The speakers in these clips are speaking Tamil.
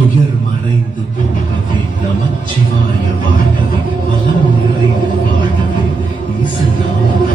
துயர் மறைந்து போகவே நமச்சிவாய வாழ்கவே வளம் நிறைந்து வாழவே ஈசன் நாமம்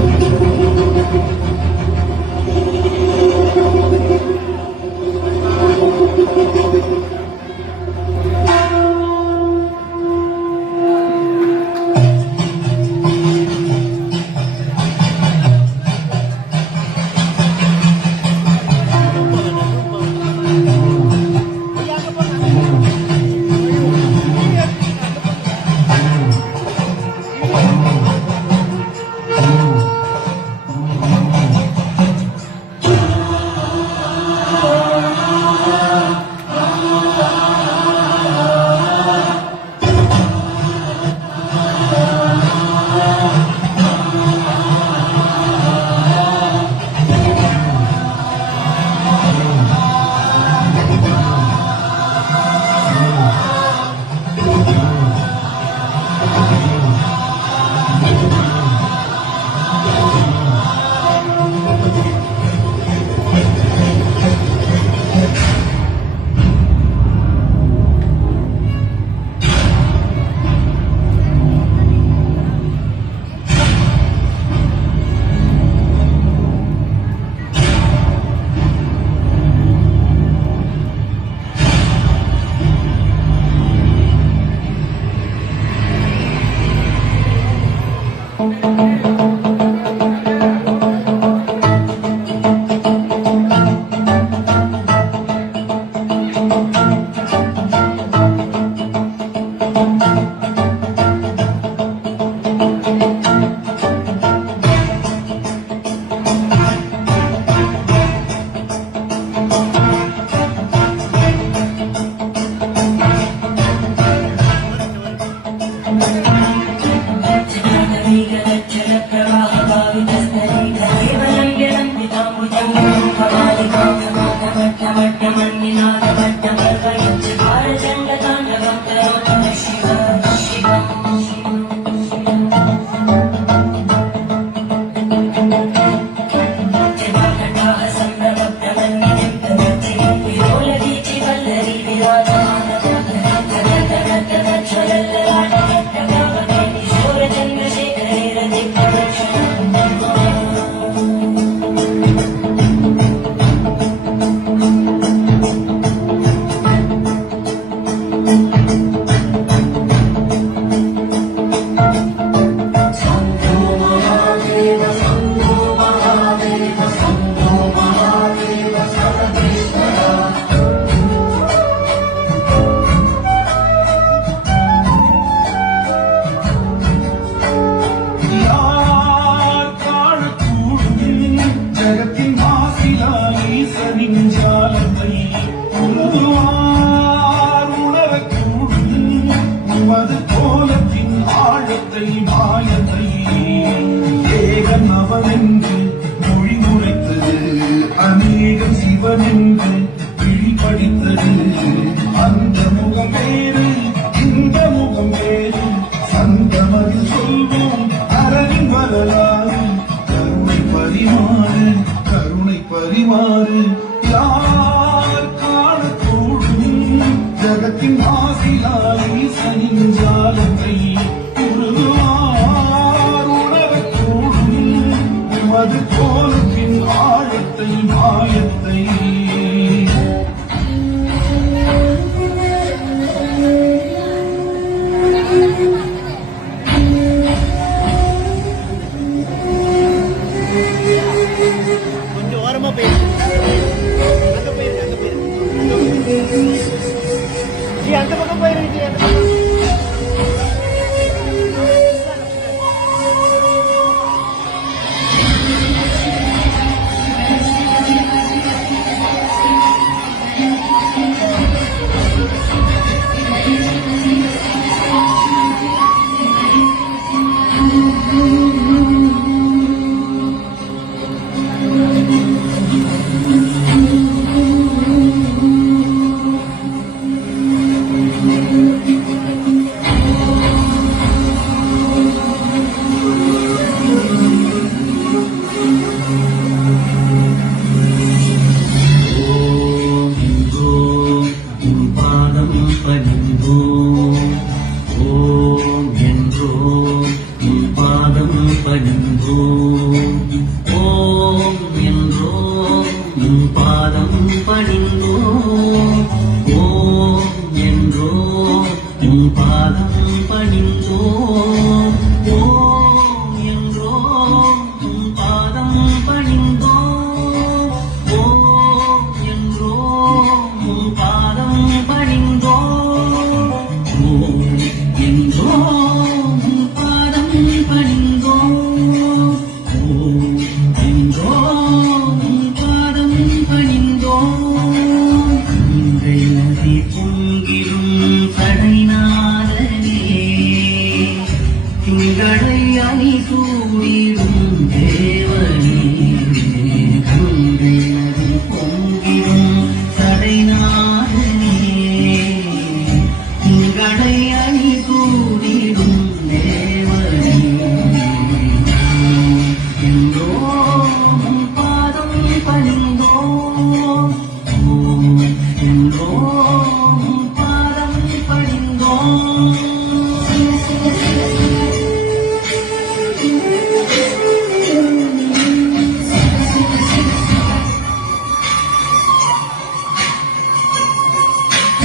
சிவனென்று விழிப்படித்தது. அந்த முகம் வேறு, இந்த முகம் வேறு, சந்தமதில் சொல்வோம் அரவின் வரலாறு. கருணை பரிமாறு, கருணை பரிமாறு, யார் காணக்கூடும் ஜகத்தின் ஆசிலால் ஈசனின் ஜாலத்தை உருகுவார் உணரக்கூடும் மது கோலத்தின் ஆழத்தை மாயத்தை. கொஞ்சம் ஓரமா போயிருக்கு, அந்த பக்கம் போயிருக்கு. பாதம் பணிந்தோம் ஓம் என்றோம் உன் பாதம் பணிந்தோம் ஓம் என்றோம் உன் பாதம் பணிந்தோம் ஓம் என்றோம் உன் பாதம் பணிந்தோம் ஓம் என்றோம் உன் பாதம் பணிந்தோம் கங்கை நதி பொங்கிடும் சடைநாதனே திங்களை அணி சூடிடும் தேவனே கங்கை நதி பொங்கிடும் சடைநாதனே திங்களை அணி சூடிடும் தேவனே என்றோம் உன் பாதம் பணிந்தோம் ஓம் என்றோம் உன் பாதம் பணிந்தோம்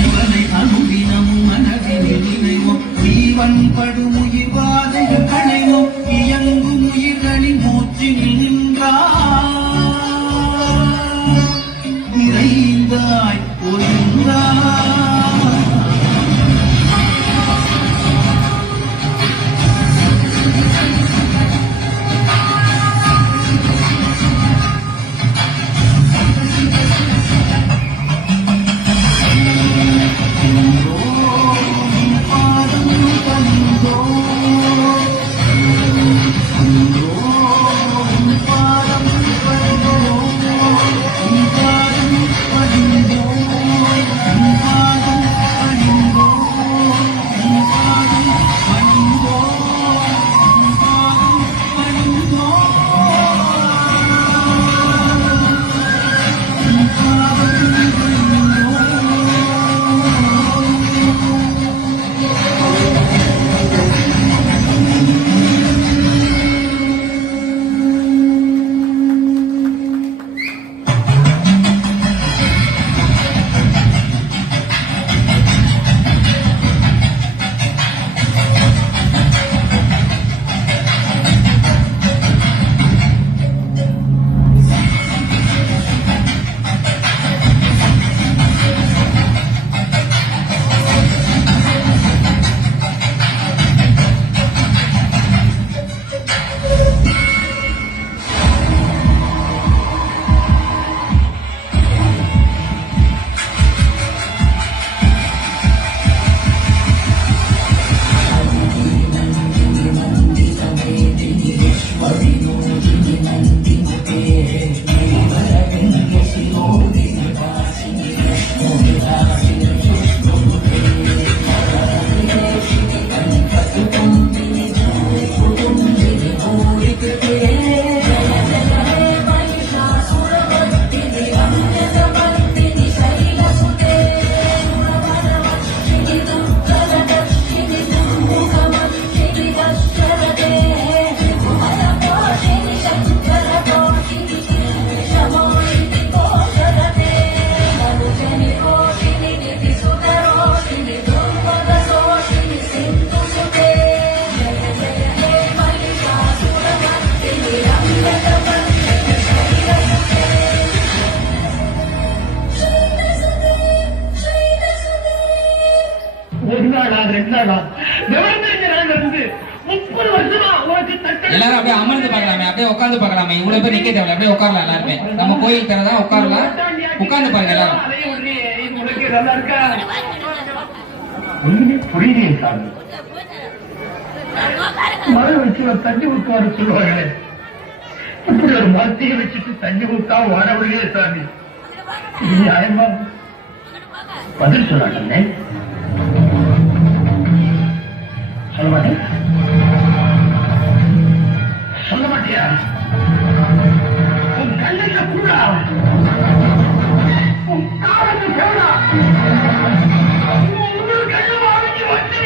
இவனை அனுதினமும் மனதினில் நினைவோம் ஜீவன் படும் உயிர் வாதையில் களைவோம் இயங்கும் உயிர்களின் மூச்சினில் நின்றாய் நிறைந்தாய் ஒழுங்காய் எல்லாரும் அப்படியே அமர்ந்து பார்க்கலாமே, அப்படியே உட்கார்ந்து பார்க்கலாமே. இவ்வளவு பேர் நிக்க தேவையில்ல, அப்படியே உட்காரலாம் எல்லாருமே. நம்ம கோயில் தரதான் உட்காரலாம். உட்கார்ந்து பாருங்க எல்லாரும். புரியலையே சாமி, மரம் வச்சு தண்ணி ஊற்றுவாரு சொல்லுவாங்களே, இப்படி ஒரு மரத்தையை வச்சுட்டு தண்ணி ஊத்தா வரவில்லையே சாமி, இது நியாயமா? பதில் சொல்லாட்டே சொல்ல மாட்டேன். சொல்ல மாட்டியா? உன் கண்ணுல கூட உன் காலத்து செவடா உங்கள் கண்ணு வாங்கி வந்து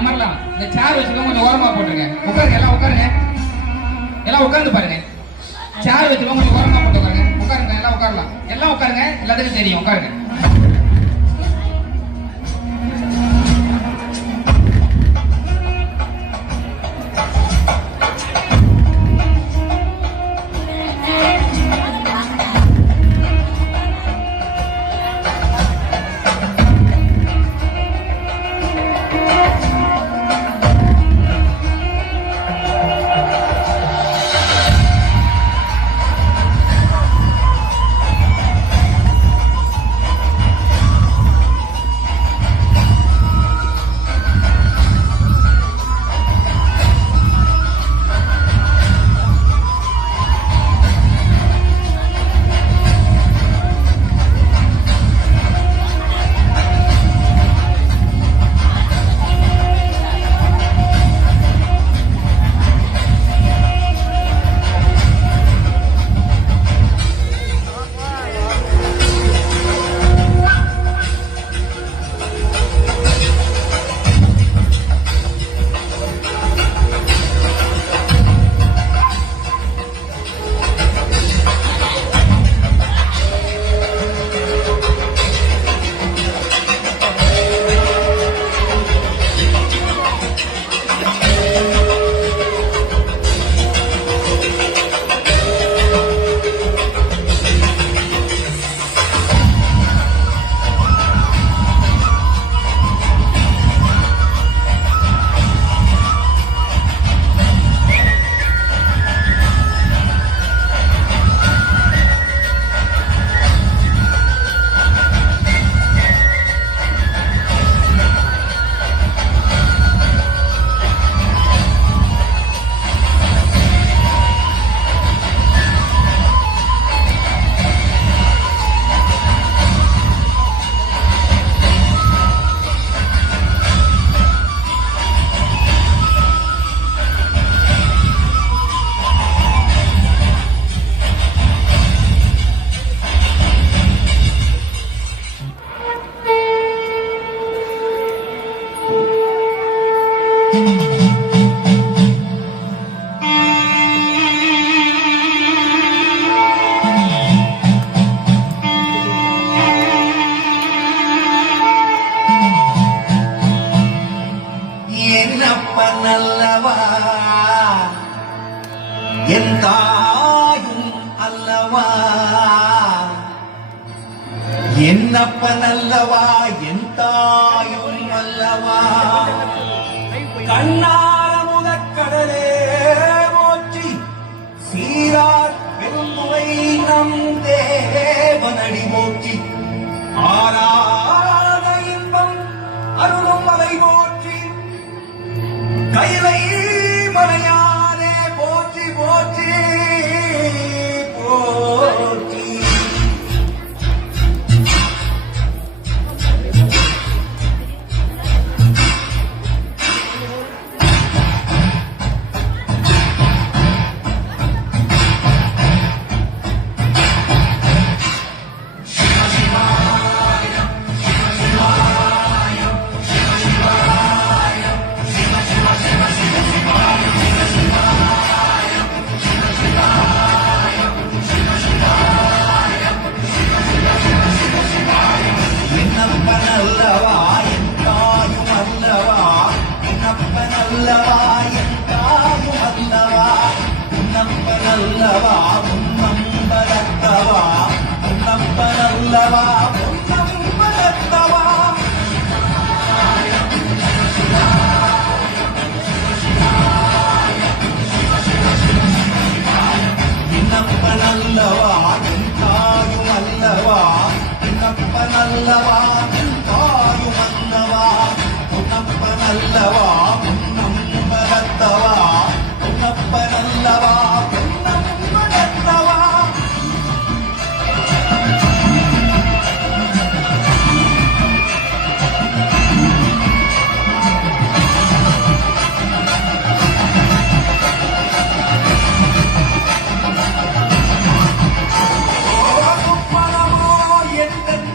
அமரலாம். இந்த சேர் வச்சுக்கோங்க, கொஞ்சம் ஓரமா போட்டுருங்க. உட்காருங்க, எல்லாம் உட்காருங்க. எல்லாம் உட்கார்ந்து பாருங்க. சேர் வச்சுக்கோங்க, கொஞ்சம் ஓரமா போட்டு உட்காருங்க. உட்காருங்க, எல்லாம் உட்காரலாம். எல்லாம் உட்காருங்க, எல்லாத்துக்கும் தெரியும். உட்காருங்க. என்னப்பனல்லவா என் தாயும் அல்லவா என்னப்பனல்லவா என் தாயும் அல்லவா கண்ணார முதற்கடலே போற்றி சீரார் பெருந்துரை நம் தேவனடி போற்றி ஆராத இன்பம் அருளும் மலை போற்றி கைலை மலையானே போற்றி போற்றி போற்றி என்னப்பனல்லவா என் தாயும் அல்லவா என்னப்பனல்லவா என் தாயும் அல்லவா உன்னப்பனல்லவா உன்னம்பலத்தவா உன்னப்பனல்லவா உன்னம்பலத்தவா என்னப்பனல்லவா என் தாயும் அல்லவா உன்னப்பனல்லவா என் தாயும் அல்லவா உன்னப்பனல்லவா உன்னம்பலத்தவா உன்னப்பனல்லவா உன்னம்பலத்தவா சொப்பனமோ எந்தன்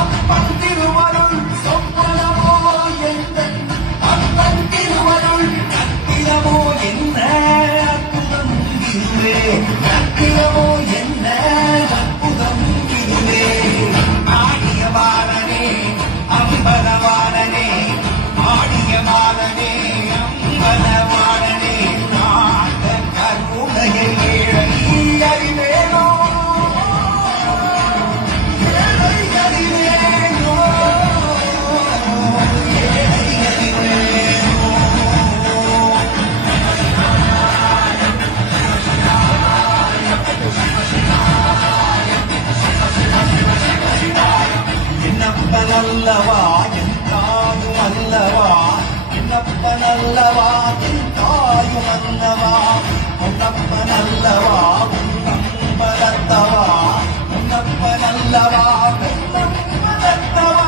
அப்பன் திருவருள் சொப்பனமோ எந்தன் அப்பன் மாதனே அம்பலவாணனே நாட்ட கருணையை ஏழை அறிவேனோ ஏழை அறிவேனோ ஏழை அறிவேனோ என்னப்பனல்லவா என் தாயும் அல்லவா என்னப்பனல்லவா என் தாயும் அல்லவா பொன்னப்பனல்லவா பொன்னம்பலத்தவா பொன்னப்பனல்லவா பொன்னம்பலத்தவா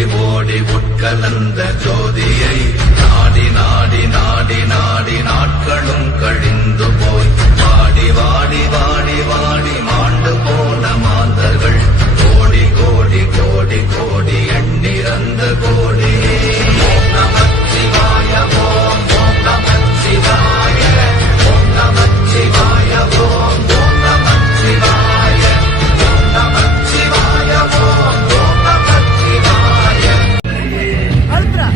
ஓடி ஓடி உட்கலந்த ஜோதியை நாடி நாடி நாடி நாடி நாட்களும் கழிந்து போய் வாடி வாடி வாடி வாடி மாண்டு போன மாந்தர்கள் கோடி கோடி கோடி கோடி எண்ணிறந்த கோடி ஓம் நமச்சிவாய ஓம் ஓம் நமச்சிவாய ஓம் நமச்சிவாய ஓம் ஓம் நமச்சிவாய ஓம் நமச்சிவாய ஓம் ஓம் நமச்சிவாய அழுத்துறா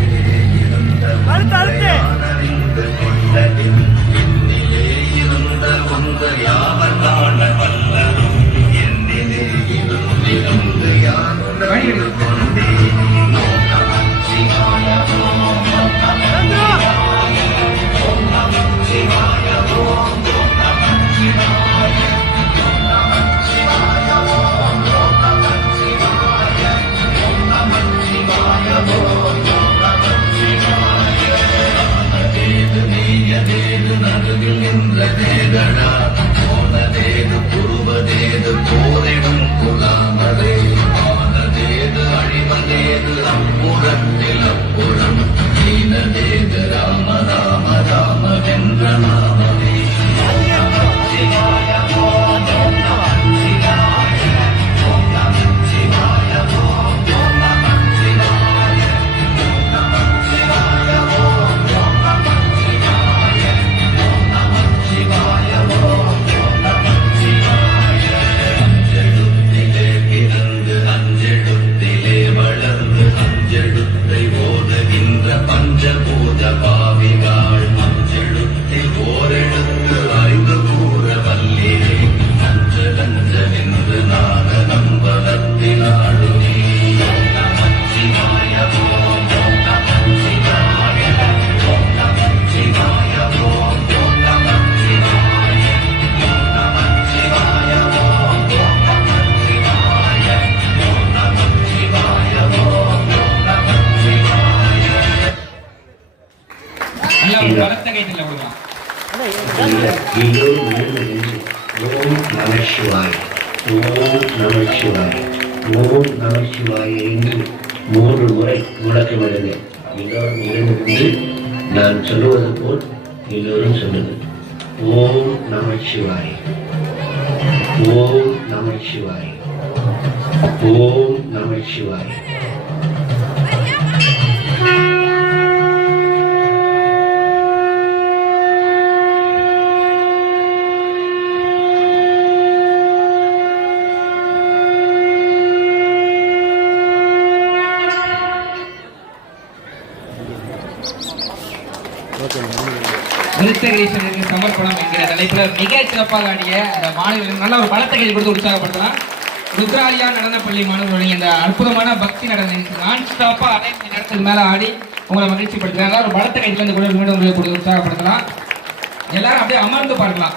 அழுத்து அழுத்து அறிந்து கொண்டதின் என்னிலே இருந்த உந்த யாவர் காண வல்லரும் என்னிலே இருந்து யாருடன் கொண்டேன் ஓம் நமச்சிவாய ஓம் ஓம் நமச்சிவாய ஓம் நமச்சிவாய ஓம் ஓம் நமச்சிவாய ஓம் நமச்சிவாய ஓம் ஓம் நமச்சிவாய ஓம் நமச்சிவாய ஓம் ஓம் நமச்சிவாய ஆனதேது நீயதேது நடுவில் நின்ற தேதடா போனதேது புருவதேது போரிடும் குலாமதே ஆனதேது அழிவதேது அப்புறத்தில் அப்புறம் தீனதேது ராம ராம ராமவென்ற நாமமே ஓம் நமச்சிவாய ஓம் ஓம் நமச்சிவாய ஓம் நமச்சிவாய ஓம் ஓம் நமச்சிவாய ஓம் நமச்சிவாய ஓம் ஓம் நமச்சிவாய ஓம் நமச்சிவாய ஓம் ஓம் நமச்சிவாய அஞ்செழுத்திலே பிறந்து அஞ்செழுத்திலே வளர்ந்து அஞ்செழுத்தை ஓதுகின்ற பஞ்சபூத பாவிகாள் அஞ்செழுத்தில் ஓரெழுத்து அறிந்து கூற வல்லிரே அஞ்சலஞ்சலென்று நாக நம்பலத்தினாடுமே ஓம் நமச்சிவாய ஓம் ஓம் நமச்சிவாய ஓம் நமச்சிவாய ஓம் ஓம் நமச்சிவாய ஓம் நமச்சிவாய ஓம் ஓம் நமச்சிவாய ஓம் நமச்சிவாய ஓம் ஓம் நமச்சிவாய நல்ல ஒரு பலத்த கைத்துல கொடுக்கலாம். எல்லோரும் எழுந்து ஓம் நம சிவாய் ஓம் நம சிவாய் ஓம் நம சிவாய் என்று 3 முறை முழக்கமிடுங்க. எல்லோரும் எழுந்து கொண்டு நான் சொல்லுவது போல் எல்லோரும் சொல்லுங்கள். ஓம் நம சிவாய் ஓம் நம சிவாய் ஓம் நம சிவாய். விருத்தகிரீஸ்வரருக்கு சமர்ப்பணம் என்கிற தலைப்புல மிக சிறப்பாக ஆடிய அந்த மாணவர்களுக்கு நல்ல ஒரு பலத்த கை கொடுத்து உற்சாகப்படுத்தலாம். ருத்ராலியா நடனப்பள்ளி மாணவர்களுடைய இந்த அற்புதமான பக்தி நடன நான் ஸ்டாப்பா அனைத்து நேரத்துக்கு மேல ஆடி உங்களை மகிழ்ச்சி படுத்துறாங்க. ஒரு பலத்த கையில இந்த கூட மீண்டும் உங்களுக்கு கொடுத்து உற்சாகப்படுத்தலாம். எல்லாரும் அப்படியே அமர்ந்து பார்க்கலாம்.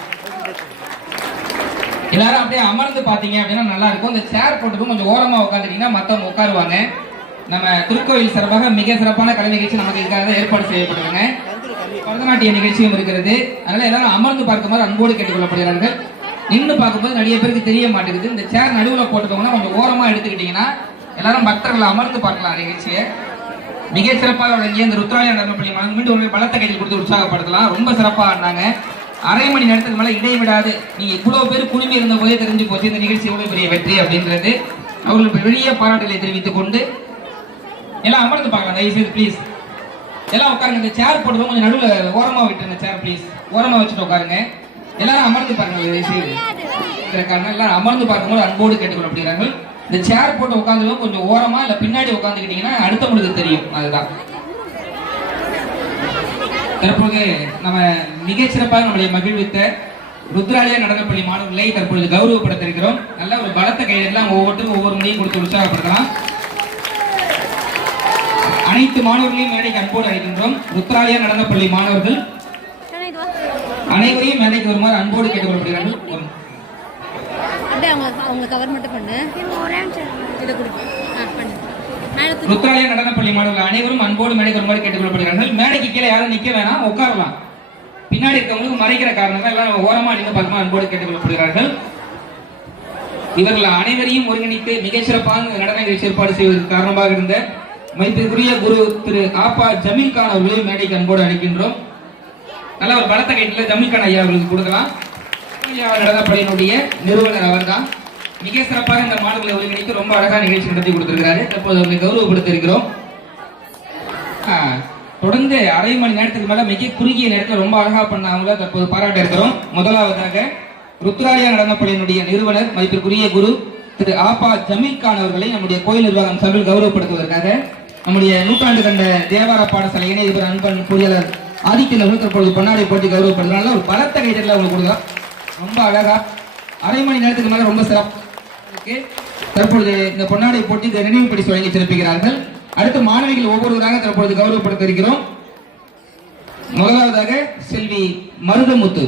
எல்லாரும் அப்படியே அமர்ந்து பாத்தீங்க அப்படின்னா நல்லா இருக்கும். இந்த சேர் போட்டுக்கும் கொஞ்சம் ஓரமா உட்காந்துட்டீங்கன்னா மத்தவங்க உட்காருவாங்க. நம்ம திருக்கோயில் சார்பாக மிக சிறப்பான கலை நிகழ்ச்சி நமக்கு இதுக்காக ஏற்பாடு செய்யப்படுதுங்க. பரதநாட்டிய நிகழ்ச்சியும் இருக்கிறது. அதனால எல்லாரும் அமர்ந்து பார்க்கும்போது அன்போடு கேட்டுக்கொள்ளப்படுகிறார்கள். நின்று பார்க்கும்போது நிறைய பேருக்கு தெரிய மாட்டேங்குது. இந்த சேர் நடுவில் போட்டுக்கோங்கன்னா கொஞ்சம் ஓரமா எடுத்துக்கிட்டீங்கன்னா எல்லாரும் பக்தர்கள் அமர்ந்து பார்க்கலாம் நிகழ்ச்சியை. மிக சிறப்பாக வழங்கிய இந்த ருத்ராலயா நடனப்பள்ளி மாணவர்கள் மீண்டும் ஒரு பலத்த கையில் கொடுத்து உற்சாகப்படுத்தலாம். ரொம்ப சிறப்பாக ஆடினாங்க. அரை மணி நேரத்துக்கு மேல இடைவிடாது நீங்க இவ்வளவு பேர் குழுமி இருந்த போதே தெரிஞ்சு போச்சு இந்த நிகழ்ச்சி எவ்வளவு பெரிய வெற்றி அப்படின்றது. அவர்களுக்கு வெளிய பாராட்டுகளை தெரிவித்துக் கொண்டு எல்லாம் அமர்ந்து பார்க்கலாம். தயவுசெய்து ப்ளீஸ் எல்லாம் உட்காருங்க. இந்த சேர் போட்டுருவோம் கொஞ்சம் நடுவில் ஓரமா விட்டுருங்க. சேர் ப்ளீஸ் ஓரமா வச்சுட்டு உட்காருங்க. எல்லாரும் அமர்ந்து பாருங்க. தயவுசெய்து எல்லாரும் அமர்ந்து பார்க்கும்போது அன்போடு கேட்டுக்கொள்ளப்படுகிறார்கள். இந்த சேர் போட்டு உட்காந்துருவோம் கொஞ்சம் ஓரமா இல்ல பின்னாடி உட்காந்துக்கிட்டீங்கன்னா அடுத்தவங்களுக்கு தெரியும். அதுதான் தற்போது நம்ம மிகச் சிறப்பாக நம்மளை மகிழ்வித்த ருத்ராலயா நடனப்பள்ளி மாணவர்களை தற்பொழுது கௌரவப்படுத்த இருக்கிறோம். நல்ல ஒரு பலத்த கையெல்லாம் ஒவ்வொருத்தரும் ஒவ்வொரு முறையும் கொடுத்து உற்சாகப்படுத்தலாம். அனைத்து மாணவர்களையும் மேடைக்கு அன்போடு அழைக்கின்றோம். ருத்ராலயா நடனப்பள்ளி மாணவர்கள் அனைவரையும் மேடைக்கு வருமாறு அன்போடு கேட்டுக்கொள்ளப்படுகிறார்கள். ருத்ராலயா நடனப்பள்ளி மாணவர்கள் அனைவரும் அன்போடு மேடைக்கு வருமாறு கேட்டுக்கொள்ளப்படுகிறார்கள். மேடைக்கு கீழே யாரும் நிக்க வேணாம், உட்காரலாம். பின்னாடி இருக்கவங்களுக்கு மறைக்கிற காரணங்கள் எல்லாம் ஓரமா நின்று பார்க்கும்போது அன்போடு கேட்டுக்கொள்ளப்படுகிறார்கள். இவர்கள் அனைவரையும் ஒருங்கிணைத்து மிகச் சிறப்பான நடன நிகழ்ச்சி ஏற்பாடு செய்வதற்கு காரணமாக இருந்த மதிப்பிற்குரிய குரு திரு ஆப்பா ஜமீல் கான் அவர்களையும் மேடைக்கு அன்போடு அழைக்கின்றோம். நல்ல ஒரு பலத்த கைட்டில் ஜமீல் கான் ஐயா அவர்களுக்கு கொடுக்கலாம். நடனப்படையினுடைய நிறுவனர் அவர் தான். மிக சிறப்பாக இந்த மாணவர்களை ஒருங்கிணைத்து ரொம்ப அழகான நிகழ்ச்சி நடத்தி கொடுத்திருக்கிறாரு. தற்போது அவர்களை கௌரவப்படுத்த இருக்கிறோம். தொடர்ந்து அரை மணி நேரத்துக்கு மேல மிக குறுகிய நேரத்தில் ரொம்ப அழகா பண்ண அவங்கள தற்போது பாராட்ட இருக்கிறோம். முதலாவதாக ருத்ராலயா நடனப்படையினுடைய நிறுவனர் மதிப்பிற்குரிய குரு திரு ஆப்பா ஜமீல் கான் அவர்களை நம்முடைய கோயில் நிர்வாகம் சார்பில் கௌரவப்படுத்துவதற்காக நம்முடைய நூற்றாண்டு கண்ட தேவார பாடசாலை இணையதிபர் அன்பன் பொறியாளர் ஆதித்யன் அவர்கள் தற்போது பொன்னாடை போட்டி கௌரவப்படுத்துறதுனால ஒரு பலத்த கைதட்டல அவங்களுக்கு கொடுக்கலாம். ரொம்ப அழகா அரை மணி நேரத்துக்கு மேல ரொம்ப சிறப்பு. தற்பொழுது இந்த பொன்னாடை போட்டி நினைவு பரிசு வழங்கி சிறப்பிக்கிறார்கள். அடுத்து மாணவிகள் ஒவ்வொருவராக தற்பொழுது கௌரவப்படுத்த இருக்கிறோம். முதலாவதாக செல்வி மருதமுத்து.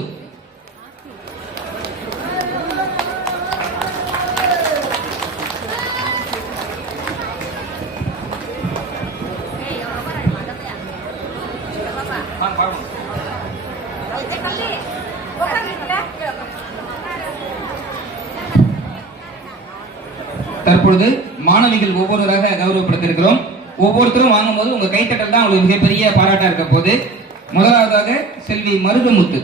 தற்பொழுது மாணவிகள் ஒவ்வொருவராக கௌரவப்படுத்த இருக்கிறோம். ஒவ்வொருத்தரும் வாங்கும்போது உங்க கைத்தட்டல் தான் உங்களுக்கு மிகப்பெரிய பாராட்டா இருக்க போது. முதலாவதாக Selvi Maruthamuthu.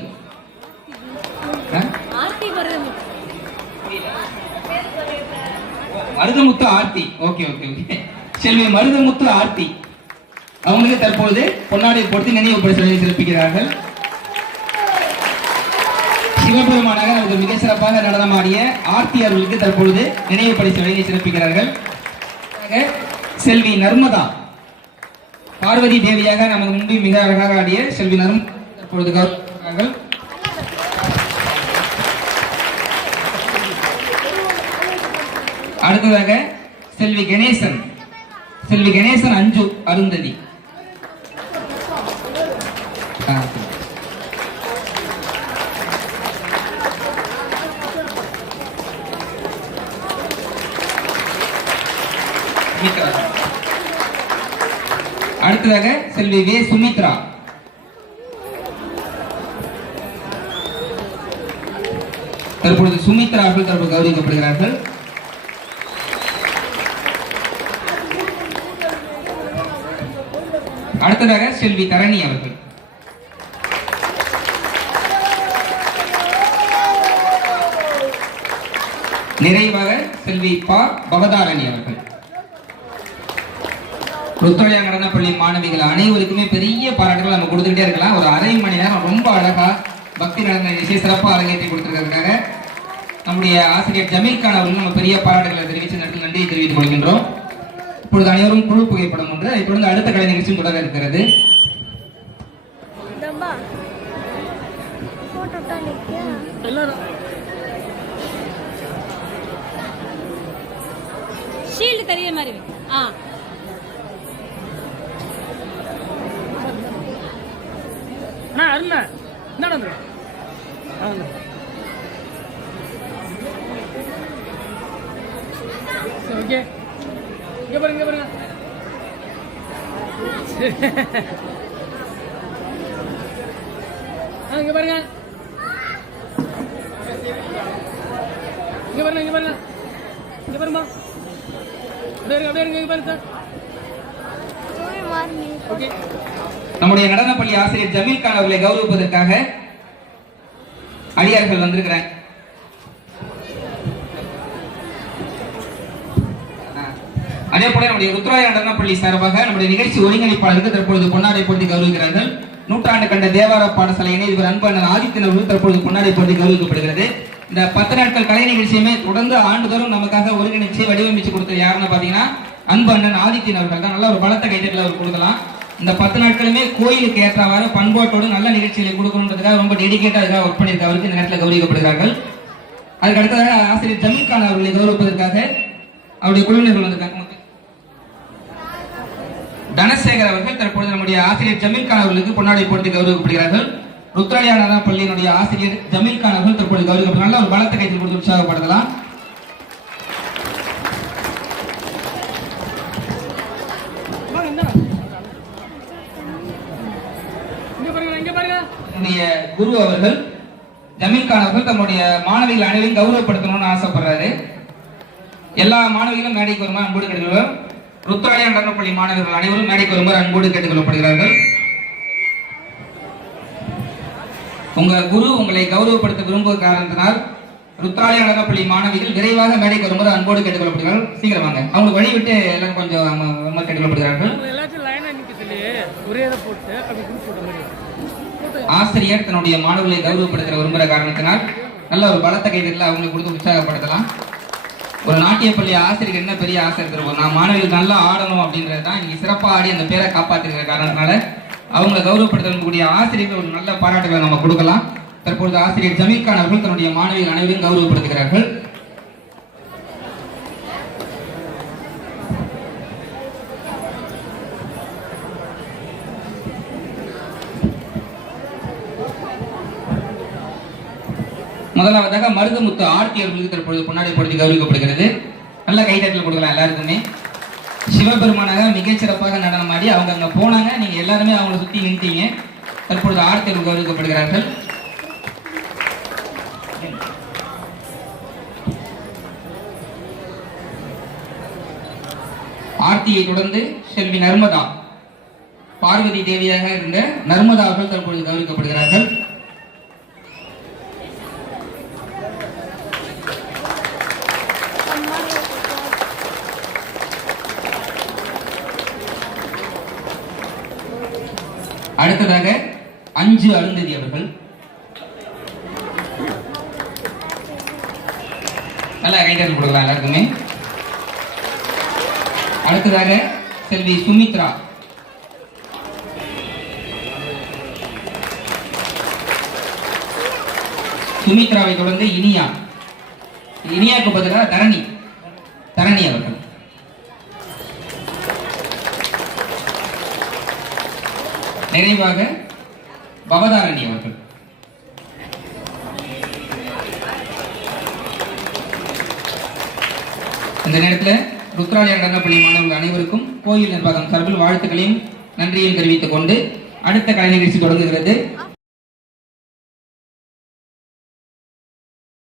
Maruthamuthu Aarthi. Okay okay okay. Selvi Maruthamuthu Aarthi அவங்களுக்கு தற்பொழுது பொன்னாடை போட்டு நினைவு பரிசு சிறப்பிக்கிறார்கள். சிவபெருமானாக நமக்கு மிக சிறப்பாக நடனமாடிய ஆர்த்தி அவர்களுக்கு தற்பொழுது நினைவு பரிசு வழங்கி சிறப்பிக்கிறார்கள். செல்வி நர்மதா பார்வதி தேவியாக நமக்கு முன்பு மிக அழகாக ஆடிய செல்வி நர்மதா தற்பொழுது கௌரவிக்கிறார்கள். அடுத்ததாக செல்வி கணேசன். செல்வி கணேசன் அஞ்சு அருந்ததி. அடுத்ததாக செல்வி வே சுமித்ரா. தற்பொழுது சுமித்ரா அவர்கள் தற்போது கௌரவிக்கப்படுகிறார்கள். அடுத்ததாக செல்வி தரணி அவர்கள். நிறைவாக செல்வி பா பவதாரணி அவர்கள். ருத்ராலயா நடனப்பள்ளி மாணவிகள் அனைவருக்குமே பெரிய பாராட்டுகள் நம்ம கொடுத்துக்கிட்டே இருக்கலாம். ஒரு அரை மணி நேரம் ரொம்ப அழகா பக்தி நடன நிகழ்ச்சியை சிறப்பாக அரங்கேற்றி கொடுத்திருக்கிறதுக்காக நம்முடைய ஆசிரியர் ஜமீல் கான் அவர்கள் நம்ம பெரிய பாராட்டுகளை தெரிவித்து நன்றியை தெரிவித்துக் கொள்கின்றோம். இப்பொழுது அனைவரும் குழு புகைப்படம் ஒன்று, அதை தொடர்ந்து அடுத்த கலை நிகழ்ச்சியும் தொடர இருக்கிறது. ஷீல்டு தெரிய மாதிரி அருணா என்ன ஓகே இங்க பாருங்க இங்க பாருங்க இங்க பாருங்க இங்க பாருங்க இங்க பாருங்க இங்க பாருமா அப்படியே இங்க பாருங்க ஓகே. நம்முடைய நடனப்பள்ளி ஆசிரியர் ஜமீல் கான் அவர்களை கௌரவிப்பதற்காக அடியார்கள் வந்திருக்கிறாங்க. அதே போல நம்முடைய ருத்ராலயா நடனப்பள்ளி சார்பாக நம்முடைய நிகழ்ச்சி ஒருங்கிணைப்பாளருக்கு தற்பொழுது பொன்னாடை போட்டி கௌரவிக்கிறார்கள். நூற்றாண்டு கண்ட தேவார பாடசாலை இணையதிபர் அன்பன் ஆதித்யன் அவர்கள் தற்பொழுது பொன்னாடை போட்டி கௌரவிக்கப்படுகிறது. இந்த 10 நாட்கள் கலை நிகழ்ச்சியுமே தொடர்ந்து ஆண்டுதோறும் நமக்காக ஒருங்கிணைச்சு வடிவமைச்சு கொடுத்த யாருன்னு பாத்தீங்கன்னா அன்பண்ணன் ஆதித்யன் அவர்கள் தான். நல்ல ஒரு பலத்த கைத்தட்டல் அவர் கொடுக்கலாம். இந்த 10 நாட்களுமே கோயிலுக்கு ஏற்றவாறு பண்பாட்டோடு நல்ல நிகழ்ச்சிகளை கொடுக்கணுன்றதுக்காக ரொம்ப டெடிகேட்டா அதுக்காக ஒர்க் பண்ணியிருக்க அவருக்கு இந்த நேரத்தில் கௌரவிக்கப்படுகிறார்கள். அதுக்கு அடுத்ததாக ஆசிரியர் ஜமீல் கான் அவர்களை கௌரவிப்பதற்காக அவருடைய குழுவினர்கள் வந்திருக்காங்க. தனசேகர் அவர்கள் தற்பொழுது நம்முடைய ஆசிரியர் ஜமீல் கான் அவர்களுக்கு பொன்னாடை போட்டு கௌரவிக்கப்படுகிறார்கள். ருத்ராலயா நடனப்பள்ளியினுடைய ஆசிரியர் ஜமீல் கான் அவர்கள் தற்பொழுது கௌரவிக்கப்படுகிறார்கள். ஒரு பலத்த கைத்தில் கொடுத்து உற்சாகப்படுத்தலாம். குரு அவர்கள் ஜமீல் கான் அவர்கள் தம்முடைய மாணவிகள் அனைவரையும் கௌரவப்படுத்தணும்னு ஆசைப்படுறாரு. எல்லா மாணவிகளும் மேடைக்கு வருமா அன்போடு கிடைக்கிறோம். ருத்ராலயா நடனப்பள்ளி மாணவர்கள் அனைவரும் மேடைக்கு வருமாறு அன்போடு கேட்டுக் கொள்ளப்படுகிறார்கள். உங்க குரு உங்களை கௌரவப்படுத்த விரும்பும் காரணத்தினால் ருத்ராலயா நடனப்பள்ளி மாணவிகள் விரைவாக மேடைக்கு வருமாறு அன்போடு கேட்டுக் கொள்ளப்படுகிறார்கள். சீக்கிரம் வாங்க. அவங்களுக்கு வழி விட்டு எல்லாரும் கொஞ்சம் கேட்டுக் கொள்ளப்படுகிறார்கள். ஆசிரியர் தன்னுடைய மாணவர்களை கௌரவப்படுத்த விரும்புகிற காரணத்தினால் நல்ல ஒரு பலத்த கைதல்ல அவங்களுக்கு கொடுத்து உற்சாகப்படுத்தலாம். ஒரு நாட்டிய பள்ளி ஆசிரியர் என்ன பெரிய ஆசை இருந்திருக்கும், நான் மாணவிகள் நல்லா ஆடணும் அப்படின்றது தான் இன்னைக்கு சிறப்பாக ஆடி அந்த பேரை காப்பாற்றுகிற காரணத்தினால அவங்களை கௌரவப்படுத்தக்கூடிய ஆசிரியர்கள் ஒரு நல்ல பாராட்டுகளை நம்ம கொடுக்கலாம். தற்பொழுது ஆசிரியர் ஜமீல் கான் அவர்கள் தன்னுடைய மாணவிகள் அனைவரும் கௌரவப்படுத்துகிறார்கள். முதலாவதாக மருதமுத்து ஆர்த்தி அவர்களுக்கு தற்பொழுது பொன்னாடை பொருத்தி கௌரவிக்கப்படுகிறது. நல்ல கைதட்டல் கொடுக்கலாம் எல்லாருக்குமே. சிவபெருமானாக மிகச்சிறப்பாக நடனமாடி அவங்க அங்க போனாங்க, நீங்க எல்லாருமே அவங்களை சுத்தி நின்றுட்டீங்க. தற்பொழுது ஆர்த்தி அவர்கள் கௌரவிக்கப்படுகிறார்கள். ஆர்த்தியை தொடர்ந்து செல்வி நர்மதா, பார்வதி தேவியாக இருந்த நர்மதா அவர்கள் தற்பொழுது கௌரவிக்கப்படுகிறார்கள். அடுத்ததாக அஞ்சு அருந்ததி அவர்கள். நல்லா கைதட்டல் கொடுக்கலாம் எல்லாருக்குமே. அடுத்ததாக செல்வி சுமித்ரா, சுமித்ராவை தொடர்ந்து இனியாக்கு பதிலாக தரணி அவர்கள். நிறைவாக பவதாரணி அவர்கள். இந்த நேரத்தில் ருத்ராலயா நடனப்பள்ளி மாணவர்கள் அனைவருக்கும் கோயில் நிர்வாகம் சார்பில் வாழ்த்துக்களையும் நன்றியையும் தெரிவித்துக் கொண்டு அடுத்த கலை நிகழ்ச்சி தொடங்குகிறது.